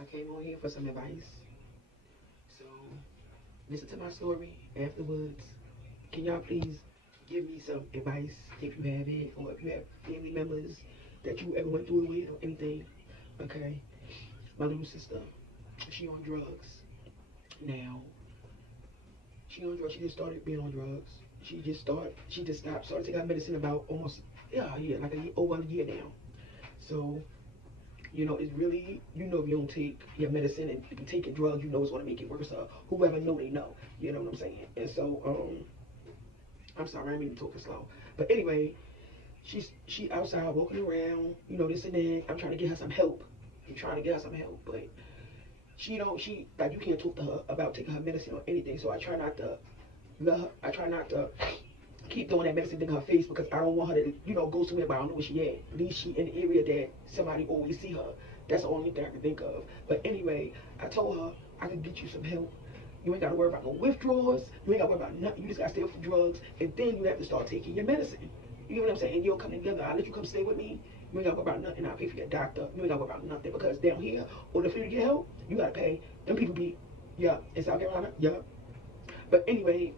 I came on here for some advice. So listen to my story afterwards. Can y'all please give me some advice if you have it, or if you have family members that you ever went through it with or anything? Okay. My little sister, she on drugs. Now, she on drugs. She just started being on drugs. She just stopped, started taking her medicine about almost, yeah, like over a year now. So, it's really, if you don't take your medicine and if you take your drugs, it's going to make it worse. Whoever know, they know. You know what I'm saying? And so, I'm sorry, I didn't mean to talk slow. But anyway, she outside walking around, this and that. I'm trying to get her some help. I'm trying to get her some help, but she like, you can't talk to her about taking her medicine or anything. So I try not to I try not to keep throwing that medicine in her face because I don't want her to, go somewhere where I don't know where she at. At least she in the area that somebody always see her. That's the only thing I can think of. But anyway, I told her I can get you some help. You ain't got to worry about no withdrawals. You ain't got to worry about nothing. You just got to stay off the drugs. And then you have to start taking your medicine. You know what I'm saying? And you'll come together. I'll let you come stay with me. You ain't got to worry about nothing. I'll pay for your doctor. You ain't got to worry about nothing. Because down here, or for you to get help, you got to pay. Them people be, yeah, in South Carolina, yeah. But anyway,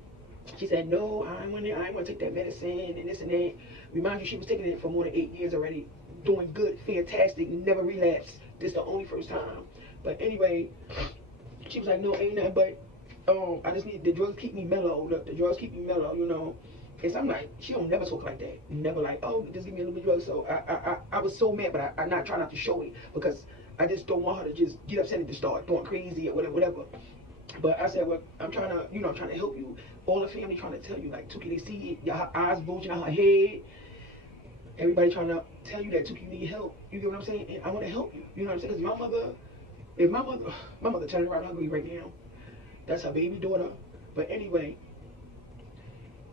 she said, no, I ain't want to take that medicine and this and that. Remind you, she was taking it for more than 8 years already. Doing good, fantastic, never relapsed. This the only first time. But anyway, she was like, no, ain't nothing but, I just need, the drugs keep me mellow. The drugs keep me mellow. And so I'm like, she don't never talk like that. Never like, oh, just give me a little bit of drugs. So I was so mad, but I not trying not to show it because I just don't want her to just get upset and just start going crazy or whatever. But I said, well, I'm trying to help you. All the family trying to tell you, like, Tookie, they see it, her eyes bulging out her head. Everybody trying to tell you that Tookie need help. You get what I'm saying? And I want to help you. You know what I'm saying? Because my mother turning around ugly right now. That's her baby daughter. But anyway,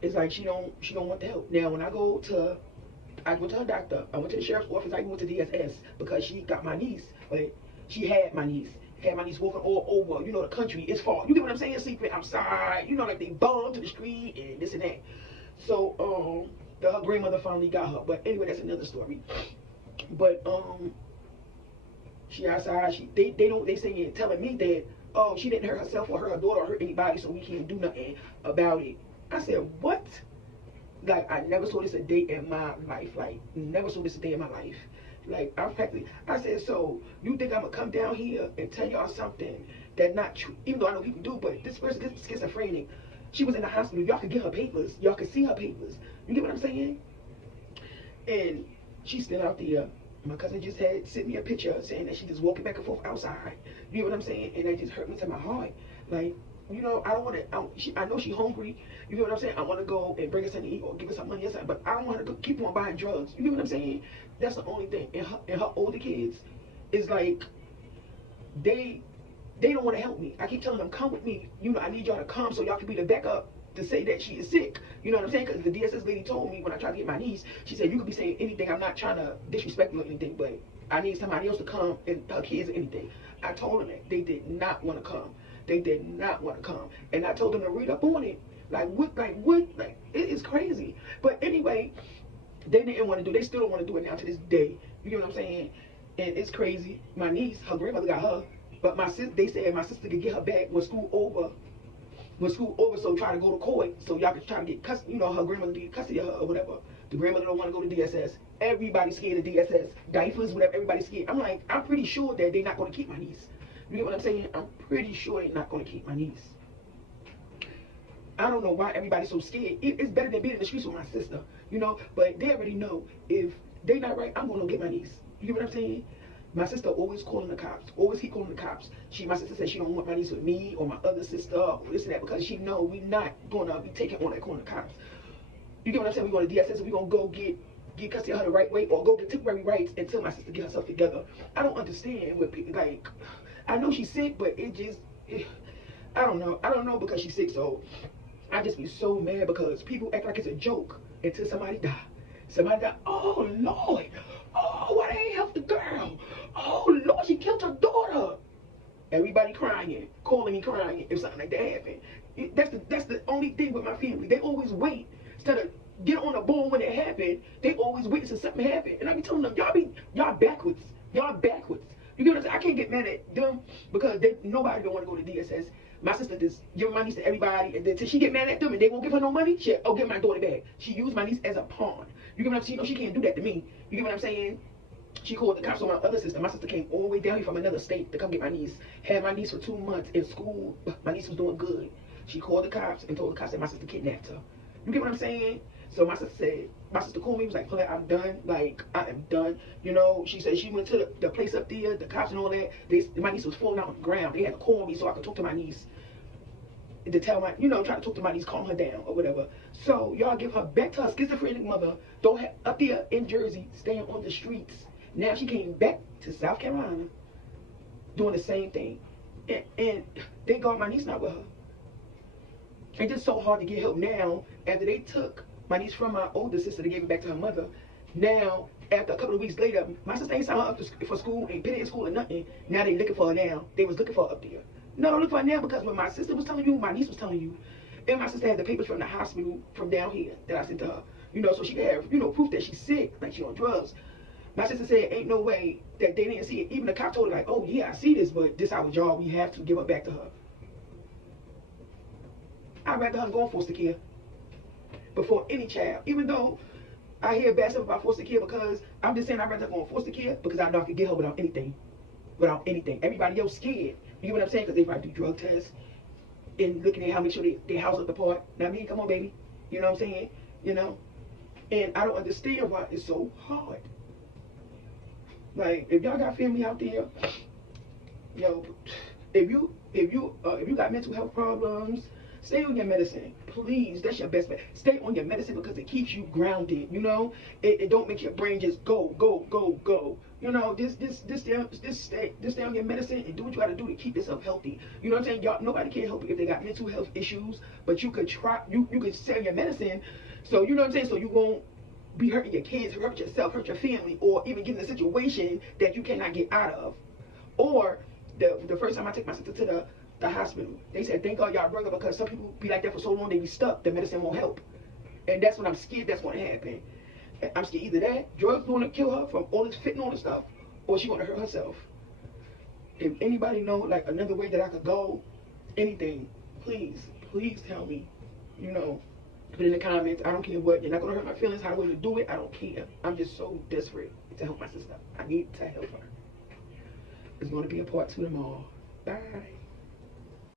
it's like she don't want the help. Now when I went to her doctor. I went to the sheriff's office. I even went to DSS because she got my niece. But she had my niece. Had my niece walking all over, the country. It's far. You get what I'm saying? Secret outside. Like they bummed to the street and this and that. So her grandmother finally got her. But anyway, that's another story. But she outside. They saying telling me that she didn't hurt herself or hurt her daughter or hurt anybody, so we can't do nothing about it. I said, what? Like, I never saw this a day in my life. Like, never saw this a day in my life. Like, I said, so you think I'm gonna come down here and tell y'all something that not true? Even though I know people do, but this person is schizophrenic. She was in the hospital. Y'all could get her papers. Y'all could see her papers. You get what I'm saying? And she's still out there. My cousin just had sent me a picture saying that she just walking back and forth outside. You know what I'm saying? And that just hurt me to my heart. Like, I don't want to. I know she's hungry. You know what I'm saying? I want to go and bring her something to eat or give her some money or something. But I don't want her to keep on buying drugs. You know what I'm saying? That's the only thing. And her older kids is like, they don't want to help me. I keep telling them, come with me. I need y'all to come so y'all can be the backup to say that she is sick. You know what I'm saying? Because the DSS lady told me when I tried to get my niece, she said, you could be saying anything. I'm not trying to disrespect you or anything, but I need somebody else to come and her kids or anything. I told them that. They did not want to come. They did not want to come. And I told them to read up on it. Like, what? Like, it is crazy. But anyway, they didn't want to do it. They still don't want to do it now to this day. You know what I'm saying? And it's crazy. My niece, her grandmother got her. But they said my sister could get her back when school over. So try to go to court. So y'all could try to get custody. Her grandmother get custody of her or whatever. The grandmother don't want to go to DSS. Everybody's scared of DSS. Diapers, whatever, everybody's scared. I'm like, I'm pretty sure that they're not going to keep my niece. You get what I'm saying? I'm pretty sure they're not going to keep my niece. I don't know why everybody's so scared. It's better than being in the streets with my sister, But they already know if they not right, I'm going to get my niece. You get what I'm saying? My sister always calling the cops. Always keep calling the cops. My sister said she don't want my niece with me or my other sister or this and that because she know we not going to be taking on that calling the cops. You get what I'm saying? We're going to DSS and we're going to go get custody of her the right way or go get temporary rights until my sister get herself together. I don't understand what people, like, I know she's sick, but I don't know. I don't know because she's sick, so I just be so mad because people act like it's a joke until somebody die. Somebody die. Oh, Lord. Oh, why they ain't help the girl? Oh, Lord, she killed her daughter. Everybody crying, calling me crying if something like that happened. That's the only thing with my family. They always wait. Instead of get on the ball when it happened, they always wait until something happened. And I be telling them, y'all backwards. Y'all backwards. You get what I'm saying? I can't get mad at them because nobody don't want to go to DSS. My sister just give my niece to everybody, and then till she get mad at them and they won't give her no money, she'll give my daughter back. She used my niece as a pawn. You get what I'm saying? You know she can't do that to me. You get what I'm saying? She called the cops on my other sister. My sister came all the way down here from another state to come get my niece. Had my niece for 2 months in school. My niece was doing good. She called the cops and told the cops that my sister kidnapped her. You get what I'm saying? So my sister called me, was like, Paulette, I'm done. Like, I am done. You know, she said she went to the place up there, the cops and all that. My niece was falling out on the ground. They had to call me so I could talk to my niece. To tell my, try to talk to my niece, calm her down or whatever. So y'all give her back to her schizophrenic mother. Don't have, up there in Jersey, staying on the streets. Now she came back to South Carolina, doing the same thing. And thank God my niece not with her. It's just so hard to get help now after they took my niece from my older sister to give it back to her mother. Now, after a couple of weeks later, my sister ain't signed her up for school, ain't put her in school or nothing. Now they looking for her now. They was looking for her up there. No, don't look for her now because when my sister was telling you, my niece was telling you, and my sister had the papers from the hospital from down here that I sent to her. So she could have, proof that she's sick, like she on drugs. My sister said, ain't no way that they didn't see it. Even the cop told her, like, oh, yeah, I see this, but this our job. We have to give her back to her. I'd rather her go on foster care before any child. Even though I hear bad stuff about foster care, because I'm just saying I'd rather go on foster care because I know I could get her without anything. Without anything. Everybody else scared. You get what I'm saying? Because they probably do drug tests and looking at how make sure they house up the part. Now, me, come on, baby. You know what I'm saying? And I don't understand why it's so hard. Like, if y'all got family out there, if you got mental health problems, stay on your medicine, please. That's your best bet. Stay on your medicine because it keeps you grounded. It don't make your brain just go. Just stay on your medicine and do what you got to do to keep yourself healthy. You know what I'm saying? Y'all, nobody can help you if they got mental health issues, but you could try. You could sell your medicine, so you know what I'm saying. So you won't be hurting your kids, hurt yourself, hurt your family, or even get in a situation that you cannot get out of. Or the first time I take my sister to the hospital, they said, thank God y'all brought her because some people be like that for so long they be stuck, the medicine won't help. And that's what I'm scared that's going to happen. I'm scared either that, drugs going to kill her from all this fentanyl and stuff, or she going to hurt herself. If anybody know like another way that I could go, anything, please tell me. Put in the comments. I don't care what. You're not going to hurt my feelings. How to do it, I don't care. I'm just so desperate to help my sister. I need to help her. There's going to be a part 2 tomorrow. Bye.